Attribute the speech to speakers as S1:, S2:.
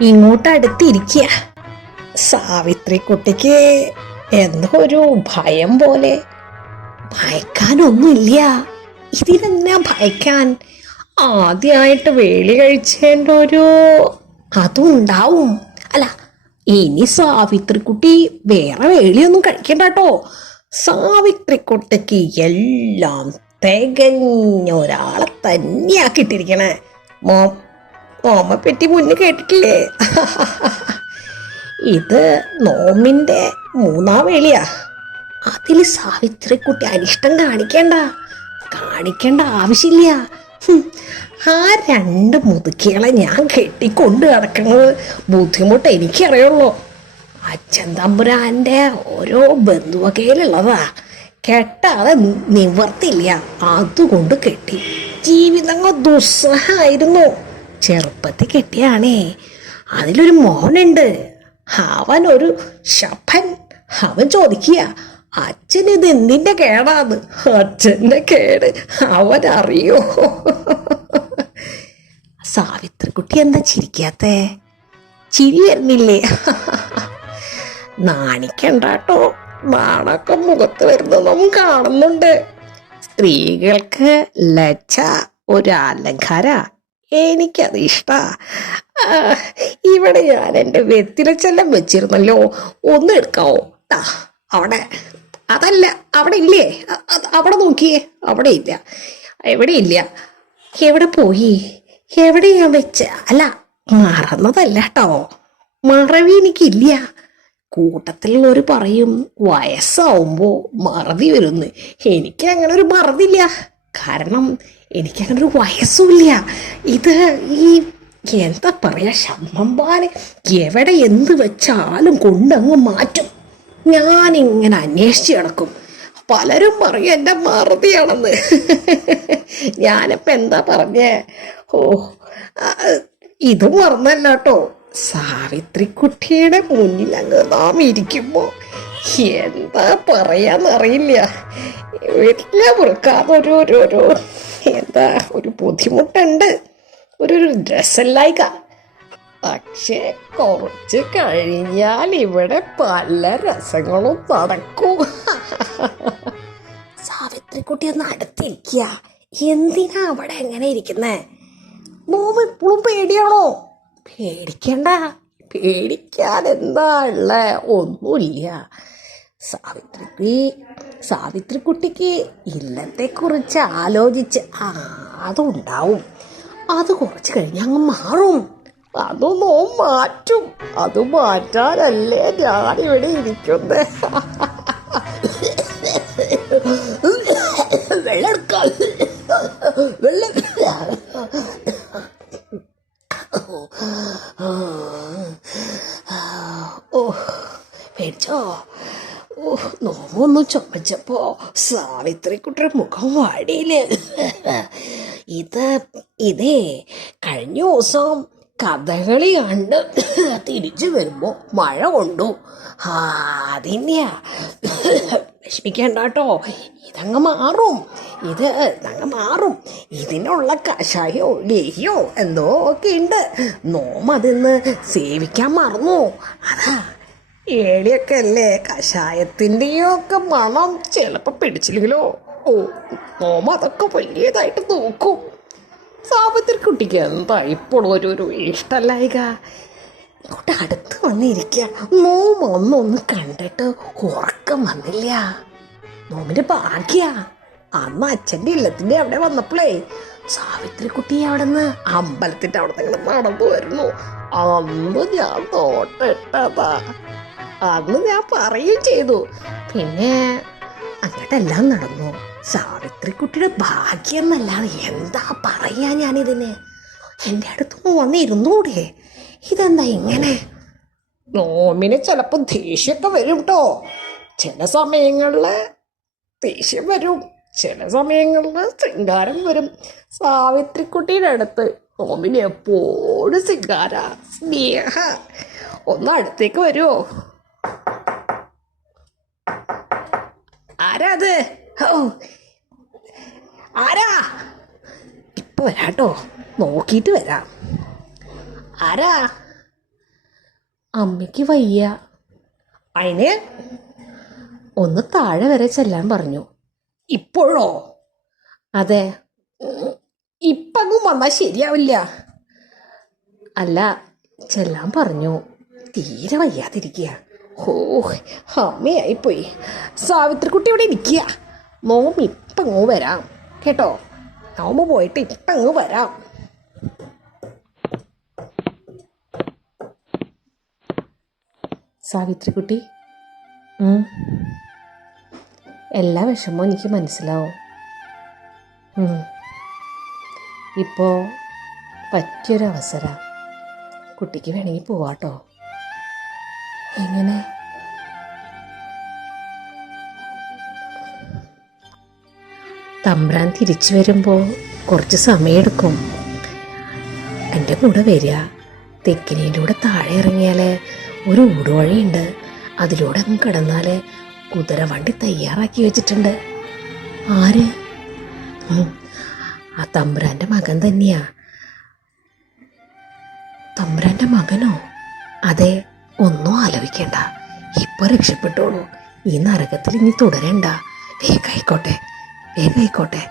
S1: ഇങ്ങോട്ട് അടുത്തിരിക്കുക സാവിത്രി കുട്ടിക്ക് എന്തോ ഒരു ഭയം പോലെ. ഭയക്കാനൊന്നുമില്ല. ഇതിനെന്നാ ഭയക്കാൻ? ആദ്യമായിട്ട് വേളി കഴിച്ചേണ്ട ഒരു അതും ഉണ്ടാവും അല്ല ഇനി സാവിത്രിക്കുട്ടി വേറെ വേളിയൊന്നും കഴിക്കണ്ട കേട്ടോ സാവിത്രിക്കുട്ടിക്ക് എല്ലാം തികഞ്ഞ ഒരാളെ കിട്ടിയിരിക്കണേ മോ മോമ പറ്റി മുന്നേ കേട്ടിട്ടില്ലേ? ഇത് നോമിന്റെ മൂന്നാം വേളിയാ അതിൽ സാവിത്രിക്കുട്ടി അനിഷ്ടം കാണിക്കണ്ട. കാണിക്കേണ്ട ആവശ്യമില്ല. ആ രണ്ട് മുതുക്കികളെ ഞാൻ കെട്ടിക്കൊണ്ട് കിടക്കുന്നത് ബുദ്ധിമുട്ട് എനിക്കറിയുള്ളൂ. അച്ഛൻ തമ്പുരാന്റെ ഓരോ ബന്ധുവകയിലുള്ളതാ. കെട്ടാതെ നിവർത്തില്ല. അതുകൊണ്ട് കെട്ടി. ജീവിതങ്ങൾ ദുസ്സഹമായിരുന്നു ചെറുപ്പത്തിൽ കെട്ടിയാണേ. അതിലൊരു മോനുണ്ട് അവൻ ഒരു ശപ്പൻ അവൻ ചോദിക്കുക അച്ഛൻ ഇത് എന്തിന്റെ കേടാന്ന്? അച്ഛന്റെ കേട് അവൻ അറിയോ സാവിത്രിക്കുട്ടി എന്താ ചിരിക്കാത്തേ? ചിരി വരുന്നില്ലേ? നാണിക്കണ്ടാട്ടോ. നാണൊക്കെ മുഖത്ത് വരുന്നതും കാണുന്നുണ്ട്. സ്ത്രീകൾക്ക് ലജ്ജ ഒരു അലങ്കാര എനിക്കത് ഇഷ്ട. ഇവിടെ ഞാൻ എന്റെ വെത്തിലച്ചെല്ലാം വെച്ചിരുന്നല്ലോ. ഒന്ന് എടുക്കാവോ? ആ അവിടെ. അതല്ല അവിടെ ഇല്ലേ? അവിടെ നോക്കിയേ. അവിടെ ഇല്ല. എവിടെ ഇല്ല? എവിടെ പോയി? എവിടെ ഞാൻ വെച്ച? അല്ല മറന്നതല്ല കേട്ടോ. മറവി എനിക്കില്ല. കൂട്ടത്തിലുള്ളവർ പറയും വയസ്സാവുമ്പോൾ മറതി വരുന്ന്. എനിക്ക് അങ്ങനെ ഒരു മറതില്ല. കാരണം എനിക്കങ്ങനെ ഒരു വയസ്സുമില്ല. ഇത് ഈ എന്താ പറയാ ശമ്മമ്പാൽ എവിടെ എന്ത് വെച്ചാലും കൊണ്ടങ്ങ് മാറ്റും. ഞാനിങ്ങനെ അന്വേഷിച്ച് കിടക്കും. പലരും പറയും എന്റെ മറുതിയാണെന്ന്. ഞാനിപ്പോൾ എന്താ പറഞ്ഞേ? ഓ ഇത് മറന്നല്ല കേട്ടോ. സാവിത്രിക്കുട്ടിയുടെ മുന്നിൽ അങ്ങ് നാം ഇരിക്കുമ്പോൾ എന്താ പറയാന്നറിയില്ല. മുറുക്കാതൊരു ഒരു ഒരു എന്താ ഒരു ബുദ്ധിമുട്ടുണ്ട്. ഒരു ഒരു ഡ്രസ്സല്ലായിക്ക പക്ഷേ കുറച്ച് കഴിഞ്ഞാൽ ഇവിടെ പല രസങ്ങളും നടക്കും. സാവിത്രിക്കുട്ടി ഒന്ന് അടുത്തിരിക്കുക എന്തിനാ അവിടെ എങ്ങനെ ഇരിക്കുന്നേ? നോവ് ഇപ്പോഴും പേടിയാണോ? പേടിക്കണ്ട. പേടിക്കാൻ എന്താ ഉള്ള? ഒന്നുമില്ല. സാവിത്രിക്ക് സാവിത്രിക്കുട്ടിക്ക് ഇല്ലത്തെക്കുറിച്ച് ആലോചിച്ച് ആ അതുണ്ടാവും. അത് കുറച്ച് കഴിഞ്ഞ് അങ്ങ് മാറും. അതൊന്നോ മാറ്റും. അത് മാറ്റാനല്ലേ ഞാനിവിടെ ഇരിക്കുന്നത് വെള്ളം വെള്ളം ഓ പേടിച്ചോ ഓ നോമൊന്ന് ചുമച്ചപ്പോ സാവിത്രിക്കുട്ടിയുടെ മുഖം വാടിയില്ലേ? ഇത് ഇതേ കഴിഞ്ഞ ദിവസം കഥകളി കണ്ട് തിരിച്ചു വരുമ്പോ മഴ കൊണ്ടു. ആ അതിന്യാ. വിഷമിക്കേണ്ട കേട്ടോ ഇതങ്ങ് മാറും. ഇത് ഇതങ്ങ് മാറും. ഇതിനുള്ള കഷായോ ലേഹ്യോ എന്തോ ഒക്കെ ഉണ്ട്. നോമതിന്ന് സേവിക്കാൻ മറന്നു. അതാ ഏളിയൊക്കെ അല്ലേ കഷായത്തിന്റെയോ ഒക്കെ മണം ചിലപ്പോൾ പിടിച്ചില്ലെങ്കിലോ? ഓ നോമ അതൊക്കെ വലിയതായിട്ട് നോക്കും. സാപത്തിൽ കുട്ടിക്ക് എന്താ ഇപ്പോൾ ഒരു ഒരു ഇഷ്ടമല്ലായിക ഇങ്ങോട്ട് അടുത്ത് വന്നിരിക്കുക നോമ ഒന്നൊന്ന് കണ്ടിട്ട് ഉറക്കം വന്നില്ല. നോമിന്റെ ഭാഗ്യ. അന്ന് അച്ഛന്റെ ഇല്ലത്തിന്റെ അവിടെ വന്നപ്പോഴേ സാവിത്രി കുട്ടി അവിടെ നിന്ന് അമ്പലത്തിന്റെ അവിടെ നിന്ന് നടന്നു വരുന്നു. അന്ന് ഞാൻ നോട്ടിട്ടതാ അന്ന് ഞാൻ പറയുകയും ചെയ്തു. പിന്നെ അങ്ങോട്ടെല്ലാം നടന്നു. സാവിത്രിക്കുട്ടിയുടെ ഭാഗ്യം എന്നല്ലാതെ എന്താ പറയാ ഞാനിതിന്? എന്റെ അടുത്തൊന്ന് വന്നിരുന്നൂടെ. ഇതെന്താ ഇങ്ങനെ? നോമിന് ചിലപ്പോൾ ദേഷ്യമൊക്കെ വരും കേട്ടോ ചില സമയങ്ങളിൽ ദേഷ്യം വരും. ചില സമയങ്ങളിൽ ശൃംഗാരം വരും. സാവിത്രിക്കുട്ടിയുടെ അടുത്ത് നോമിന് എപ്പോഴും ശൃംഗാര സ്നേഹ. ഒന്ന് അടുത്തേക്ക് വരുമോ ആരാ അത്? ഓ ആരാ? ഇപ്പൊ വരാട്ടോ. നോക്കിയിട്ട് വരാം. ആരാ? അമ്മയ്ക്ക് വയ്യ. അതിന് ഒന്ന് താഴെ വരെ ചെല്ലാൻ പറഞ്ഞു. ഇപ്പോഴോ? അതെ. ഇപ്പങ്ങും വന്നാൽ ശരിയാവില്ല. അല്ല ചെല്ലാൻ പറഞ്ഞു. തീരെ വയ്യാതിരിക്കുക ഓ അമ്മയായിപ്പോയി സാവിത്രിക്കുട്ടി ഇവിടെ ഇരിക്കുക. ഇപ്പം ഇപ്പങ്ങ് വരാം. കേട്ടോ? നോമ്പ് പോയിട്ട് ഇപ്പങ്ങ് വരാം. സാവിത്രിക്കുട്ടി. എല്ലാ വിഷമവും എനിക്ക് മനസ്സിലാവും. ഇപ്പോൾ പറ്റിയൊരവസരമാണ് കുട്ടിക്ക് വേണമെങ്കിൽ പോവാട്ടോ. എങ്ങനെ? തമ്പ്രാൻ തിരിച്ചു വരുമ്പോൾ കുറച്ച് സമയമെടുക്കും എന്റെ കൂടെ വരിക. തെക്കിനിയിലൂടെ താഴെ ഇറങ്ങിയാൽ ഒരു ഊടുവഴിയുണ്ട്. അതിലൂടെ അങ്ങ് കിടന്നാൽ കുതിരവണ്ടി തയ്യാറാക്കി വെച്ചിട്ടുണ്ട്. ആര്? ആ തമ്പുരാന്റെ മകൻ തന്നെയാ. തമ്പുരാന്റെ മകനോ? അതെ ഒന്നും ആലോചിക്കേണ്ട. ഇപ്പൊ രക്ഷപ്പെട്ടോളൂ. ഈ നരകത്തിൽ ഇനി തുടരണ്ട. വേഗായിക്കോട്ടെ. വേഗായിക്കോട്ടെ.